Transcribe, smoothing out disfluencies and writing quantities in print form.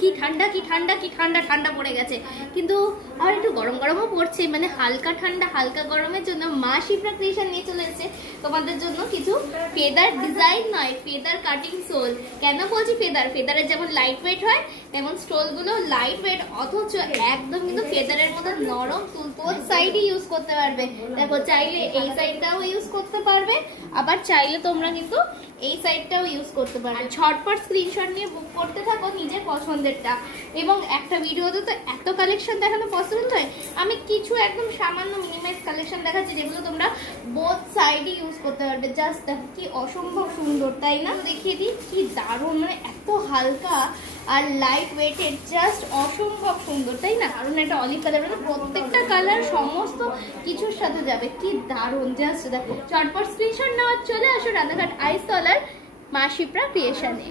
কি ঠান্ডা কি ঠান্ডা কি ঠান্ডা ঠান্ডা পড়ে গেছে, কিন্তু আর একটু গরম গরমও পড়ছে, মানে হালকা ঠান্ডা হালকা গরমের জন্য মা শিপ্রা ক্রিয়েশন নিয়ে চলে এসেছে তোমাদের জন্য কিছু ফেদার ডিজাইন নয়, ফেদার কাটিং সোল। কেন বলছি ফেদার? ফেদারের যেমন লাইট ওয়েট হয় তেমন স্টোলগুলো লাইট ওয়েট, অথচ একদম কিন্তু ফেদারের মতো নরম তুলতুল সাইডই ইউজ করতে পারবে। দেখো চাইলে এই সাইডটাও ইউজ করতে পারবে, আবার চাইলে তোমরা কিন্তু এই সাইডটাও ইউজ করতে পারবে। ঝটপট স্ক্রিনশট নিয়ে বুক করতে থাকো নিজের পছন্দেরটা। এবং একটা ভিডিওতে তো এত কালেকশন দেখানো পসিবল নয়, আমি কিছু একদম সামান্য মিনিমাইজ কালেকশন দেখাচ্ছি যেগুলো তোমরা বোথ সাইডে ইউজ করতে পারবে। জাস্ট দেখো কি অসম্ভব সুন্দর, তাই না? দেখিয়ে দিই কি দারুণ, মানে এত হালকা আর লাইট ওয়েটেড, জাস্ট অসম্ভব সুন্দর, তাই না? দারুণ একটা অলিভ কালার, মানে প্রত্যেকটা কালার সমস্ত কিছুর সাথে যাবে, কি দারুণ। জাস্ট দেখো, চটপট স্ক্রিনশট নেওয়ার চলে আসো রানাঘাট আইসতলার মা শিপ্রা ক্রিয়েশনে।